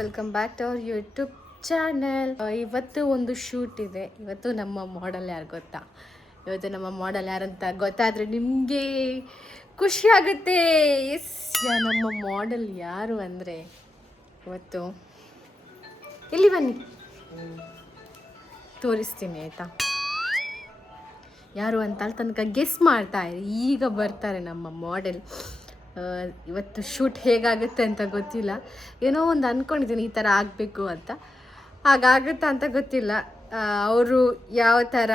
Welcome back to our YouTube channel. ಇವತ್ತು ಒಂದು shoot ಇದೆ. ಇವತ್ತು ನಮ್ಮ ಮಾಡೆಲ್ ಯಾರು ಗೊತ್ತಾ? ಇವತ್ತು ನಮ್ಮ ಮಾಡೆಲ್ ಯಾರಂತ ಗೊತ್ತಾದರೆ ನಿಮಗೆ ಖುಷಿ ಆಗುತ್ತೆ. ಎಸ್, ನಮ್ಮ ಮಾಡೆಲ್ ಯಾರು ಅಂದರೆ ಇವತ್ತು ಇಲ್ಲಿ ಬನ್ನಿ ತೋರಿಸ್ತೀನಿ ಆಯಿತಾ, ಯಾರು ಅಂತ ಅಲ್ಲಿ ತನಕ ಗೆಸ್ ಮಾಡ್ತಾ ಇರಿ. ಈಗ ಬರ್ತಾರೆ ನಮ್ಮ ಮಾಡೆಲ್. ಇವತ್ತು ಶೂಟ್ ಹೇಗಾಗುತ್ತೆ ಅಂತ ಗೊತ್ತಿಲ್ಲ. ಏನೋ ಒಂದು ಅಂದ್ಕೊಂಡಿದ್ದೀನಿ ಈ ಥರ ಆಗಬೇಕು ಅಂತ. ಹಾಗಾಗುತ್ತಾ ಅಂತ ಗೊತ್ತಿಲ್ಲ. ಅವರು ಯಾವ ಥರ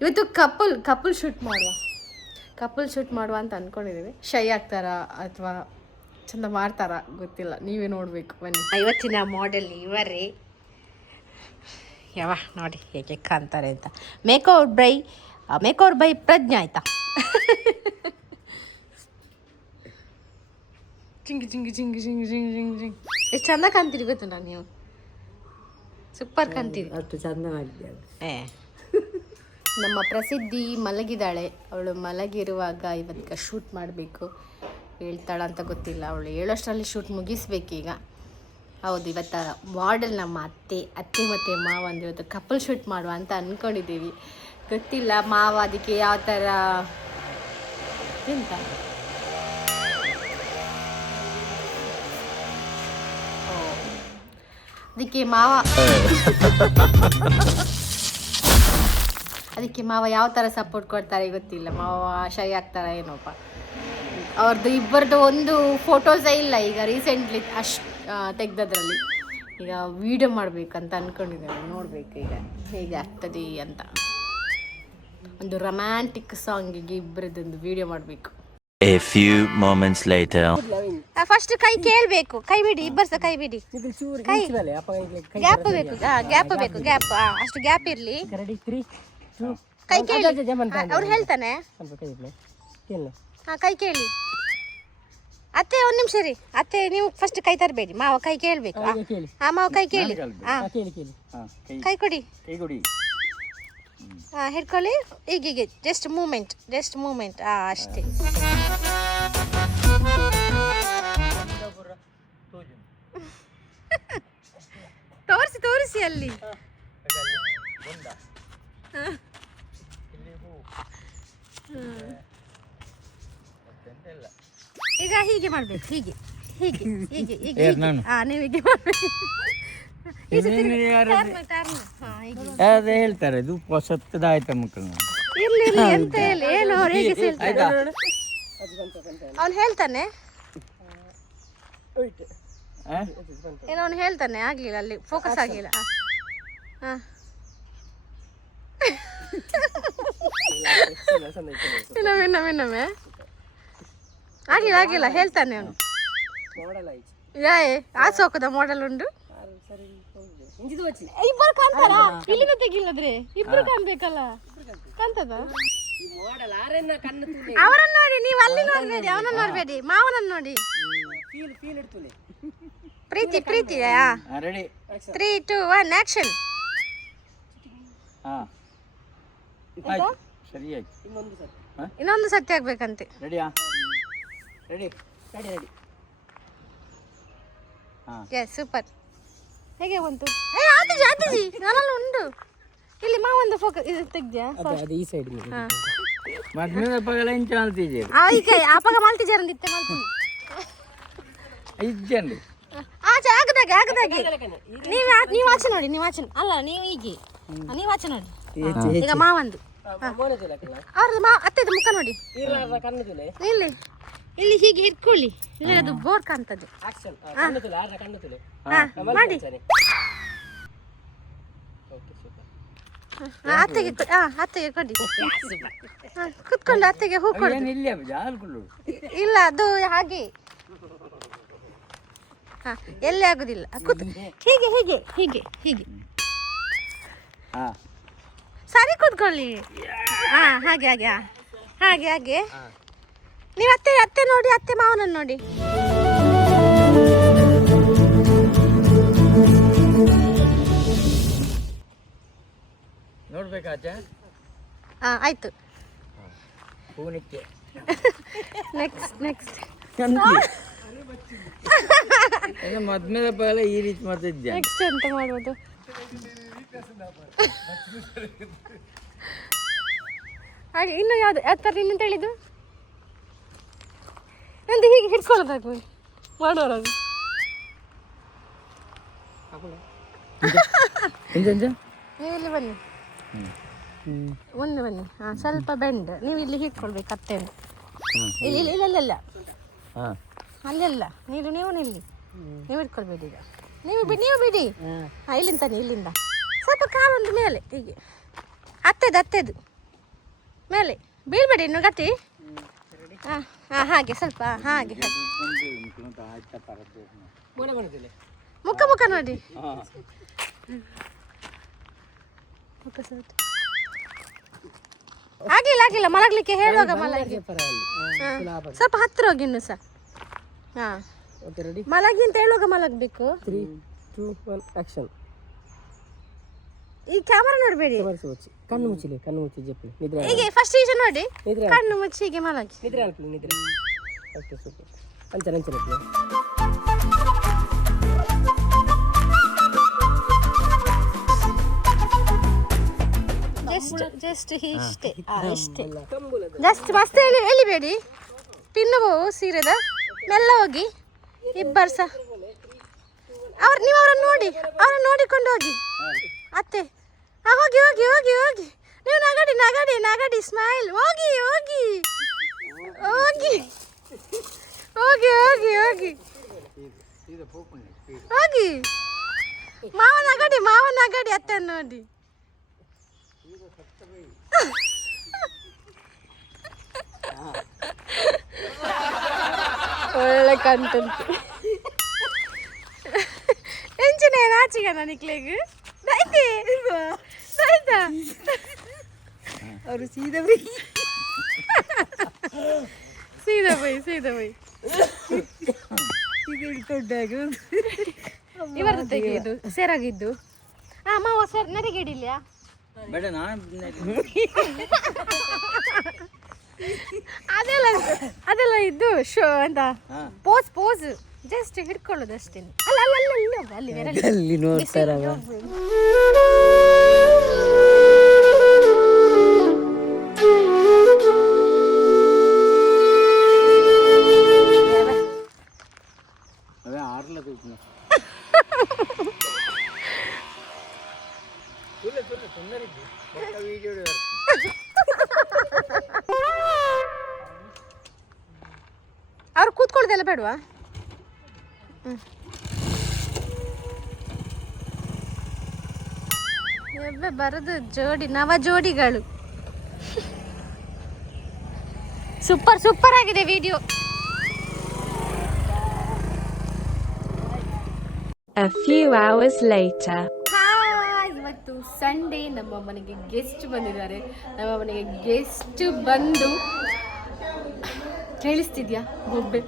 ಇವತ್ತು ಕಪಲ್ ಶೂಟ್ ಮಾಡುವ ಅಂತ ಅಂದ್ಕೊಂಡಿದ್ದೀವಿ. ಶೈ ಆಗ್ತಾರಾ ಅಥವಾ ಚೆಂದ ಮಾಡ್ತಾರಾ ಗೊತ್ತಿಲ್ಲ, ನೀವೇ ನೋಡಬೇಕು ಬನ್ನಿ. ಇವತ್ತಿನ ಮಾಡೆಲ್ ಇವರೇ. ಯಾವ ನೋಡಿ ಹೇಗೆ ಕಾಣ್ತಾರೆ ಅಂತ. ಮೇಕೌರ್ ಬೈ ಪ್ರಜ್ಞಾ ಆಯ್ತಾ. ಜಿಂಗಿ ಜಿಂಗಿ ಜಿಂಗಿ ಜಿಂಗಿ ಜಿಂಗಿ ಜಿಂಗಿ ಜಿಂಗಿ ಎಷ್ಟು ಚಂದ ಕಾಣ್ತೀರಿ ಗೊತ್ತುಂಟ ನೀವು. ಸೂಪರ್ ಕಾಣ್ತೀರಿ. ಅಷ್ಟು ಚಂದ ಮಾಡಿದ್ದೆ. ನಮ್ಮ ಪ್ರಸಿದ್ಧಿ ಮಲಗಿದ್ದಾಳೆ. ಅವಳು ಮಲಗಿರುವಾಗ ಇವತ್ತು ಶೂಟ್ ಮಾಡಬೇಕು. ಹೇಳ್ತಾಳ ಅಂತ ಗೊತ್ತಿಲ್ಲ. ಅವಳು ಹೇಳೋಷ್ಟರಲ್ಲಿ ಶೂಟ್ ಮುಗಿಸ್ಬೇಕೀಗ. ಹೌದು, ಇವತ್ತು ಮಾಡೆಲ್ ನಮ್ಮ ಅತ್ತೆ ಮತ್ತು ಮಾವ ಅಂದರೆ ಇವತ್ತು ಕಪಲ್ ಶೂಟ್ ಮಾಡುವ ಅಂತ ಅಂದ್ಕೊಂಡಿದ್ದೀವಿ. ಗೊತ್ತಿಲ್ಲ ಮಾವ ಅದಕ್ಕೆ ಯಾವ ಥರ ಎಂತ ಅದಕ್ಕೆ ಮಾವ ಯಾವ ಥರ ಸಪೋರ್ಟ್ ಕೊಡ್ತಾರೆ ಗೊತ್ತಿಲ್ಲ. ಮಾವ ಶೈ ಆಗ್ತಾರ ಏನೋಪ್ಪ. ಅವ್ರದ್ದು ಇಬ್ಬರದ್ದು ಒಂದು ಫೋಟೋಸೇ ಇಲ್ಲ ಈಗ ರೀಸೆಂಟ್ಲಿ ತೆಗ್ದದ್ರಲ್ಲಿ. ಈಗ ವಿಡಿಯೋ ಮಾಡಬೇಕಂತ ಅಂದ್ಕೊಂಡಿದ್ದೇವೆ. ನೋಡಬೇಕು ಈಗ ಹೇಗೆ ಆಗ್ತದೆ ಅಂತ. ಒಂದು ರೊಮ್ಯಾಂಟಿಕ್ ಸಾಂಗಿಗೆ ಇಬ್ಬರದೊಂದು ವಿಡಿಯೋ ಮಾಡಬೇಕು. A few moments later. First ಕೈ ಕೇಳಬೇಕು. ಕೈ ಬಿಡಿ, ಇಬ್ಬರು ಸಹ ಕೈ ಬಿಡಿ. ಕೈ ಗ್ಯಾಪ್ ಬೇಕು, ಗ್ಯಾಪ್ ಅಷ್ಟು ಗ್ಯಾಪ್ ಇರಲಿ. ಕೈ ಕೇಳಿ, ಅವ್ರು ಹೇಳ್ತಾನೆ. ಕೈ ಕೇಳಿ. ಅತ್ತೆ ಒಂದು ನಿಮಿಷ ರೀ. ಅತ್ತೆ ನೀವು ಫಸ್ಟ್ ಕೈ ತರಬೇಡಿ, ಮಾವ ಕೈ ಕೇಳಬೇಕು. ಮಾವ ಕೈ ಕೇಳಿ. ಕೈ ಕೊಡಿ. ಹಿಡ್ಕೊಳ್ಳಿ. ಹೀಗೆ ಜಸ್ಟ್ ಮೂಮೆಂಟ್ ಅಷ್ಟೇ. ತೋರಿಸಿ ಅಲ್ಲಿ. ಈಗ ಹೀಗೆ ಮಾಡ್ಬೇಕು. ಹೀಗೆ ನೀವು ಹೀಗೆ ಮಾಡ್ಬೇಕು. ಹೇಳ್ತಾರೆ ಸತ್ತದಾಯ್ತ ಮಕ್ಕಳು. ಇರ್ಲಿ ಎಂತ ಹೇಳಿ ಏನು ಅವ್ರು ಹೇಗೆ ಅವ್ನು ಹೇಳ್ತಾನೆ. ಏನೋ ಅವ್ನು ಹೇಳ್ತಾನೆ. ಆಗ್ಲಿಲ್ಲ, ಅಲ್ಲಿ ಫೋಕಸ್ ಆಗಿಲ್ಲ. ಇನ್ನೊಮ್ಮೆ ಆಗಿಲ್ಲ ಹೇಳ್ತಾನೆ ಅವನು. ಆಸೆ ಹೋಗದ ಮಾಡೆಲ್ ಉಂಟು. ಇಬ್ಬರು ಕಾಣ್ತಾರ. ಇಲ್ಲಿಂದ ತೆಗಿಲ್ಲದ್ರೆ ಇಬ್ರು ಕಾಣ್ಬೇಕಲ್ಲ. ಕಾಣ್ತದ ಅವರನ್ನ ನೋಡಿ. ನೀವು ಅಲ್ಲಿ ನೋಡ್ಬೇಡಿ, ಅವನನ್ನ ನೋಡ್ಬೇಡಿ, ಮಾವನನ್ನ ನೋಡಿ. ಪ್ರೀತಿ 3, 2, 1 ಆಕ್ಷನ್. ಇನ್ನೊಂದು ಸತ್ಯ ಆಗ್ಬೇಕಂತೆ. ಸೂಪರ್. ಹೇಗೆ ಬಂತು? ಆತಿಜಿ ನಾನಲ್ಲಿ ಉಂಟು. ಇಲ್ಲಿ ಮಾವೊಂದು ಫೋಕಸ್ ಇದು ತೆಗ್ದ್ಯಾ? ಈ ಸೈಡ್ ಆಪಗ ಮಾಲ್ತಿಜಾರಂದಿತ್ತೆ ಮಾಲ್ತೀನಿ. ಆಗದಾಗೆ ನೀವು ಆಚೆ ನೋಡಿ. ಅಲ್ಲ ನೀವು ಹೀಗೆ ನೀವು ಆಚೆ ನೋಡಿ. ಈಗ ಮಾವಂದು ಅವ್ರದ್ದು ಅತ್ತೆದು ಮುಖ ನೋಡಿ. ಇಲ್ಲಿ ಹೀಗೆ ಇಟ್ಕೊಳ್ಳಿ. ಇಲ್ಲ ಅದು ಬೋರ್ ಕಾಣ್ತದೆ. ಮಾಡಿ ಅತ್ತೆಗೆ ಕೊಡಿ. ಕುತ್ಕೊಂಡು ಅತ್ತೆಗೆ ಹೂ ಕೊಡಿ. ಇಲ್ಲ ಅದು ಹಾಗೆ ಎಲ್ಲೇ ಆಗುದಿಲ್ಲ. ಹೀಗೆ ಸರಿ ಕೂತ್ಕೊಳ್ಳಿ. ಹಾಗೆ ನೀವು ಅತ್ತೆ ನೋಡಿ, ಅತ್ತೆ ಮಾವನನ್ನು ನೋಡಿ. ನೋಡ್ಬೇಕಾಚೆ. ಆಯ್ತು. ನೆಕ್ಸ್ಟ್ ಮದ್ಮೇಲೆ ಪಗಲ ಈ ರೀತಿ ಮಾಡ್ತಿದ್ದೆ. ನೆಕ್ಸ್ಟ್ ಎಂತ ಮಾಡ್ಬೋದು? ಹಾಗೆ ಇನ್ನು ಯಾವ್ದು ಯಾವ ಥರ ಇನ್ನಂತ ಹೇಳಿದ್ದು? ನಂದು ಹೀಗೆ ಹಿಡ್ಕೊಳ್ಳೋದಾಗು ಮಾಡೋರದು. ನೀವು ಇಲ್ಲಿ ಬನ್ನಿ, ಮುಂದೆ ಬನ್ನಿ. ಹಾಂ, ಸ್ವಲ್ಪ ಬೆಂಡ್. ನೀವು ಇಲ್ಲಿ ಹಿಡ್ಕೊಳ್ಬೇಕು ಕತ್ತೆಯನ್ನು. ಇಲ್ಲಿ ಇಲ್ಲ ಇಲ್ಲ ಇಲ್ಲ ಅಲ್ಲೆಲ್ಲ ನೀವು ನಿಲ್ಲಿ. ನೀವು ಇಟ್ಕೊಳ್ಬೇಡಿ ಈಗ. ನೀವು ಬಿಡಿ. ಹಾಂ, ಇಲ್ಲಿಂದ ತಾನೆ, ಇಲ್ಲಿಂದ ಸ್ವಲ್ಪ ಕಾಲೊಂದು ಮೇಲೆ ಹೀಗೆ ಹತ್ತೆದು ಮೇಲೆ ಬೀಳ್ಬೇಡಿ ಇನ್ನು ಗಟ್ಟಿ. ಹಾಂ ಹಾಂ, ಹಾಗೆ ಸ್ವಲ್ಪ ಹಾಗೆ ಮುಖ ನೋಡಿ. ಆಗಿಲ್ಲ ಮಲಗಲಿಕ್ಕೆ ಹೇಳುವಾಗ ಮಲಗಿ. ಸ್ವಲ್ಪ ಹತ್ತಿರ ಹೋಗಿ ಇನ್ನು ಸಹ. ಹಾಂ, ಮಲಗಿ ಅಂತ ಹೇಳುವಾಗ ಮಲಗಬೇಕು. 3, 2, 1 ಆಕ್ಷನ್. ಈ ಕ್ಯಾಮರಾ ನೋಡಬೇಡಿ. ಕಣ್ಣು ಮುಚ್ಚಿ ಜಪ್ಪಿ ನಿದ್ರೆ. ಹೀಗೆ ಫಸ್ಟ್ ಈಗ ನೋಡಿ, ಕಣ್ಣು ಮುಚ್ಚಿ ಹೀಗೆ ಮಲಗಿ. ನಿದ್ರೆ. Okay, super. ಅಂಚೆ ಜಸ್ಟ್ ಇಷ್ಟೇ. ಜಸ್ಟ್ ಮಸ್ತ್ ಎಳಿಬೇಡಿ. ಪಿನ್ನು ಸೀರೆದ ಮೆಲ್ಲ ಹೋಗಿ ಇಬ್ಬರು ಸಹ. ನೀವು ಅವ್ರನ್ನ ನೋಡಿಕೊಂಡು ಹೋಗಿ. ಅತ್ತೆ ಹೋಗಿ. ನೀವು ನಗಡಿ ಸ್ಮೈಲ್. ಹೋಗಿ ಮಾವ ನಗಡಿ ಅತ್ತೆ ನೋಡಿ. ಒಳ್ಳೆ ಕಂಟೆಂಟ್. ಎಂಚಿನ ನಾಚಿಗ ನನಗೆ ಆಯ್ತಾ ಅವರು ಸೀದಾ ಬೈ ಇಟ್ಕೊಂಡಾಗ ಇವರ ತೆಗೆದು ಸೇರಾಗಿದ್ದು. ಮಾವ ಸರ್ ನರಿಗೇಡಿಲ್ಲ ಬೇಡ, ನಾನು ಅದೆಲ್ಲ ಇದ್ದು ಶೋ ಅಂತ ಪೋಸ್ ಜಸ್ಟ್ ಹಿಡ್ಕೊಳ್ಳೋದು ಅಷ್ಟೇ. ಅಲ್ಲಿ ನೋಡ್ತಾರ. ಅವ್ರು ಕೂತ್ಕೊಳ್ದೆಲ್ಲ ಬೇಡವಾ? ಬರೋದು ನವ ಜೋಡಿಗಳು. ಸೂಪರ್ ಆಗಿದೆ video. A few hours later. ಇವತ್ತು ಸಂಡೇ. ನಮ್ಮ ಮನೆಗೆ ಗೆಸ್ಟ್ ಬಂದಿದ್ದಾರೆ. ನಮ್ಮ ಮನೆಗೆ ಗೆಸ್ಟ್ ಬಂದು ಕೇಳಿಸ್ತಿದ್ಯಾ ಗೊಬ್ಬೆ?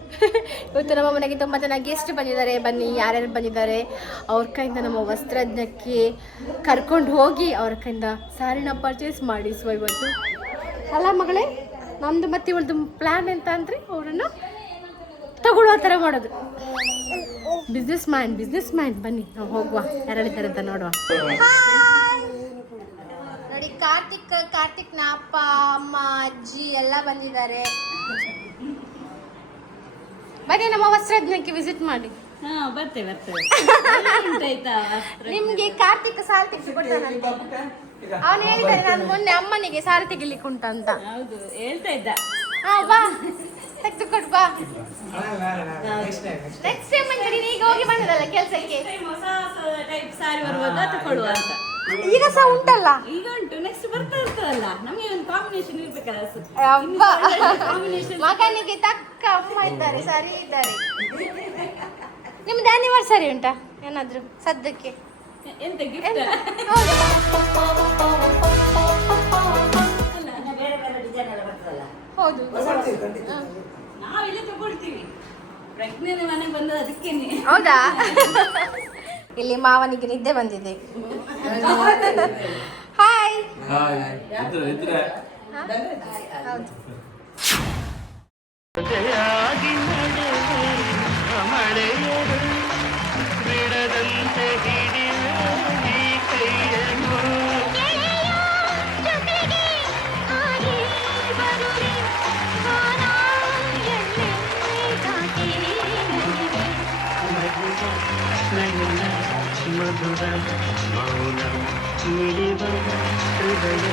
ಇವತ್ತು ನಮ್ಮ ಮನೆಗೆ ತುಂಬ ಜನ ಗೆಸ್ಟ್ ಬಂದಿದ್ದಾರೆ. ಬನ್ನಿ, ಯಾರ್ಯಾರು ಬಂದಿದ್ದಾರೆ ಅವ್ರ ಕೈಯಿಂದ ನಮ್ಮ ವಸ್ತ್ರಜ್ಞಕ್ಕೆ ಕರ್ಕೊಂಡು ಹೋಗಿ ಅವ್ರ ಕೈಯಿಂದ ಸಾರಿನ ಪರ್ಚೇಸ್ ಮಾಡಿಸುವ ಇವತ್ತು. ಅಲ್ಲ ಮಗಳೇ, ನಮ್ಮದು ಮತ್ತು ಇವಳದು ಪ್ಲ್ಯಾನ್ ಎಂತ ಅಂದರೆ ಅವರನ್ನು ತಗೊಳ್ಳೋ ಥರ ಮಾಡೋದು. Business man. ಬನ್ನಿ ನಾವು ಹೋಗುವ, ಯಾರಿದ್ದಾರೆ ಅಂತ ನೋಡುವ. ನೋಡಿ, ಕಾರ್ತಿಕ್ನ ಅಪ್ಪ ಅಮ್ಮ ಅಜ್ಜಿ ಎಲ್ಲ ಬಂದಿದ್ದಾರೆ. ಬನ್ನಿ ನಮ್ಮ ವಸ್ತ್ರಜ್ಞಕ್ಕೆ ವಿಸಿಟ್ ಮಾಡಿ. ಬರ್ತೇವೆ. ನಿಮ್ಗೆ ಕಾರ್ತಿಕ್ ಸಾರಿ ತೆಗೆದುಕೊಡ್ತಾನಂತೆ. ಅವನು ಹೇಳಿದ್ದಾರೆ ನಾನು ಮೊನ್ನೆ ಅಮ್ಮನಿಗೆ ಸಾರಿ ತೆಗಿಲಿಕ್ಕೆ ಉಂಟಂತ. ಹೌದು, ಹೇಳ್ತಾ ಇದ್ದ. ಬಾ ತೆಗೆದುಕೊಟ್ಟು ಬಾ. ನೆಕ್ಸ್ಟ್ ಟೈಮ್ ಅಂದ್ರೆ ನೀನು ಈಗ ಹೋಗಿ ಬಂದದಲ್ಲ ಕೆಲಸಕ್ಕೆ, ಹೊಸ ಟೈಪ್ ಸಾರಿ ಬರುವಾಗ ತಗೊಳ್ಳುವ ಅಂತ. ಈಗ ಸಹ ಉಂಟಲ್ಲ? ಈಗ ಉಂಟು, ನೆಕ್ಸ್ಟ್ ಬರ್ತಾ ಇರ್ತದಲ್ಲ. ನಮಗೆ ಒಂದು ಕಾಂಬಿನೇಷನ್ ಇರ್ಬೇಕಲ್ಲ. ಮಗನಿಗೆ ತಕ್ಕ ಅಮ್ಮ ಇದ್ದಾರೆ, ಸರಿ ಇದ್ದಾರೆ. ನಿಮ್ದು ಆನಿವರ್ಸರಿ ಉಂಟಾ ಏನಾದ್ರು ಸದ್ಯಕ್ಕೆ? ಎಂತ ಗಿಫ್ಟ್? ಹೌದು, ನಾವಿಲ್ಲಿ ತಗೊಳ್ತೀವಿ. ಪ್ರಜ್ಞೆ ಮನೆಗೆ ಬಂದದ್ದು ಅದಕ್ಕೇನೆ. ಹೌದಾ? ಇಲ್ಲಿ ಮಾವನಿಗೆ ನಿದ್ದೆ ಬಂದಿದೆ. ಹಾಯ್. ಹೌದು. ಮಳೆಯರು ಬಿಡದಂತೆ ಹಿಡಿಯುವ ಈ ಕೈಯನ್ನು ನಯನ ಮಧುರ ಮೌನ ಮಿಡಿವ ಹೃದಯ